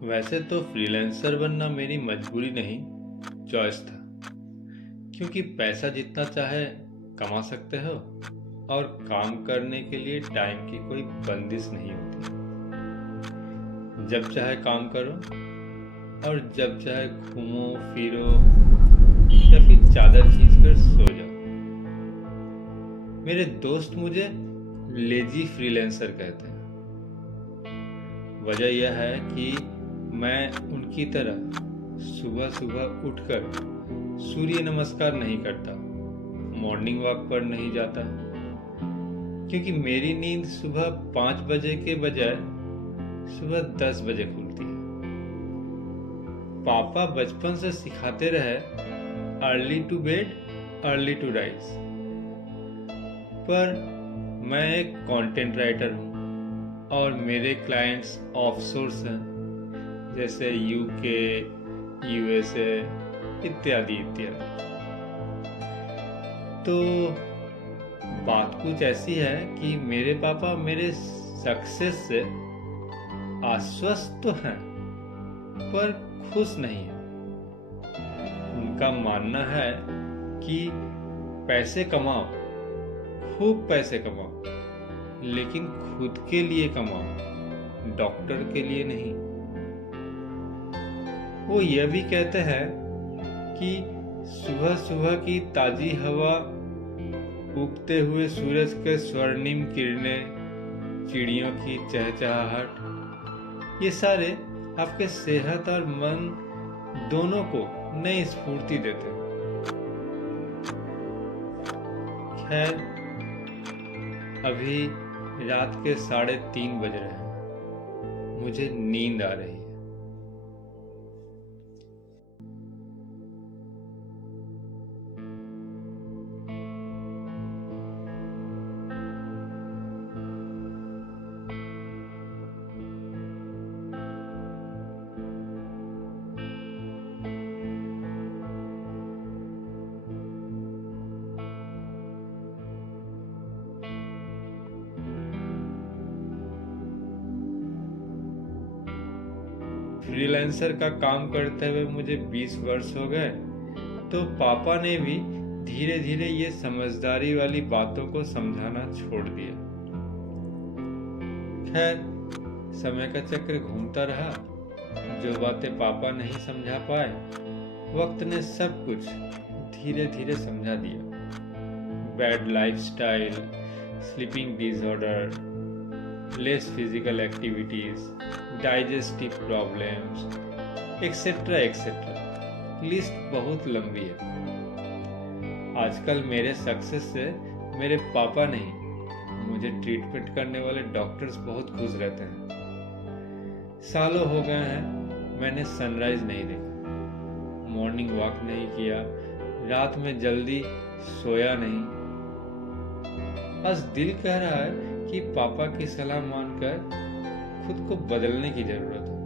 वैसे तो फ्रीलांसर बनना मेरी मजबूरी नहीं, चॉइस था। क्योंकि पैसा जितना चाहे कमा सकते हो और काम करने के लिए टाइम की कोई बंदिश नहीं होती। जब चाहे काम करो और जब चाहे घूमो फिरो या फिर चादर खींच कर सो जाओ। मेरे दोस्त मुझे लेजी फ्रीलांसर कहते हैं। वजह यह है कि मैं उनकी तरह सुबह सुबह उठकर सूर्य नमस्कार नहीं करता, मॉर्निंग वॉक पर नहीं जाता, क्योंकि मेरी नींद सुबह 5 बजे के बजाय सुबह 10 बजे खुलती है। पापा बचपन से सिखाते रहे, early to bed early to rise. पर मैं एक कंटेंट राइटर हूँ और मेरे क्लाइंट्स ऑफशोर्स हैं, जैसे यूके, यूएसए इत्यादि इत्यादि। तो बात कुछ ऐसी है कि मेरे पापा मेरे सक्सेस से आश्वस्त तो हैं पर खुश नहीं है। उनका मानना है कि पैसे कमाओ, खूब पैसे कमाओ, लेकिन खुद के लिए कमाओ, डॉक्टर के लिए नहीं। वो यह भी कहते हैं कि सुबह सुबह की ताजी हवा, उगते हुए सूरज के स्वर्णिम किरणें, चिड़ियों की चहचहाहट, ये सारे आपके सेहत और मन दोनों को नई स्फूर्ति देते हैं। खैर, अभी रात के 3:30 बज रहे हैं, मुझे नींद आ रही है। फ्रीलांसर का काम करते हुए मुझे 20 वर्ष हो गए, तो पापा ने भी धीरे धीरे ये समझदारी वाली बातों को समझाना छोड़ दिया। खैर, समय का चक्र घूमता रहा। जो बातें पापा नहीं समझा पाए, वक्त ने सब कुछ धीरे धीरे समझा दिया। Bad lifestyle, sleeping disorder, less physical activities, digestive problems, etcetera etcetera. List बहुत लंबी है। आजकल मेरे सक्सेस से मेरे पापा नहीं, मुझे ट्रीटमेंट करने वाले डॉक्टर्स बहुत खुश रहते हैं। सालों हो गए हैं मैंने सनराइज नहीं देखा, मॉर्निंग वॉक नहीं किया, रात में जल्दी सोया नहीं। आज दिल कह रहा है कि पापा की सलाह मानकर खुद को बदलने की जरूरत है।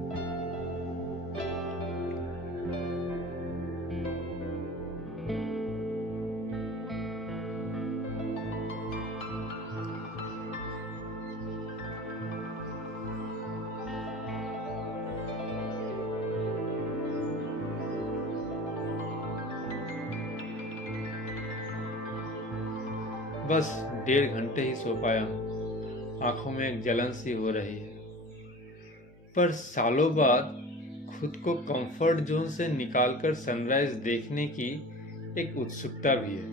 बस 1.5 घंटे ही सो पाया हूँ। आंखों में एक जलन सी हो रही है। पर सालों बाद खुद को कंफर्ट जोन से निकालकर सनराइज देखने की एक उत्सुकता भी है।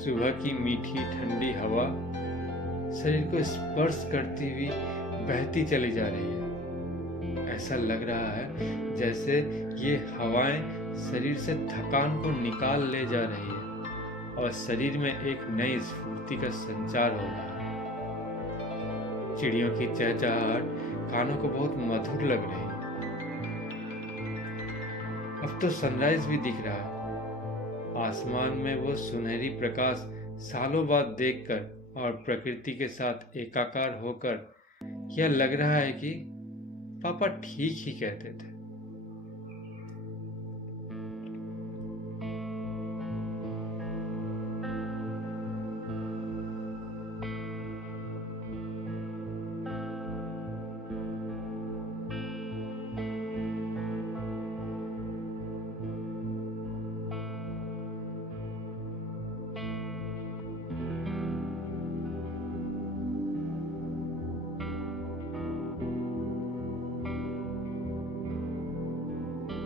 सुबह की मीठी ठंडी हवा शरीर को स्पर्श करती हुई बहती चली जा रही है। ऐसा लग रहा है जैसे ये हवाएं शरीर से थकान को निकाल ले जा रही है और शरीर में एक नई स्फूर्ति का संचार हो रहा है। चिड़ियों की चहचहाहट कानों को बहुत मधुर लग रही है। अब तो सनराइज भी दिख रहा है। आसमान में वो सुनहरी प्रकाश सालों बाद देखकर और प्रकृति के साथ एकाकार होकर यह लग रहा है कि पापा ठीक ही कहते थे।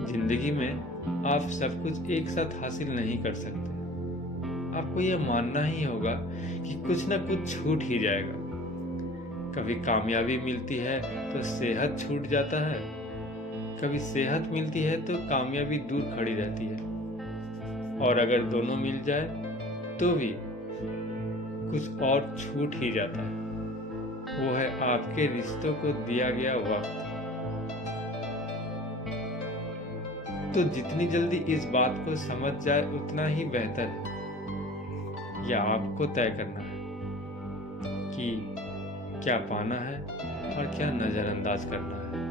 जिंदगी में आप सब कुछ एक साथ हासिल नहीं कर सकते। आपको यह मानना ही होगा कि कुछ ना कुछ छूट ही जाएगा। कभी कामयाबी मिलती है तो सेहत छूट जाता है, कभी सेहत मिलती है तो कामयाबी दूर खड़ी रहती है, और अगर दोनों मिल जाए तो भी कुछ और छूट ही जाता है। वो है आपके रिश्तों को दिया गया वक्त। तो जितनी जल्दी इस बात को समझ जाए उतना ही बेहतर है। या आपको तय करना है कि क्या पाना है और क्या नजरअंदाज करना है।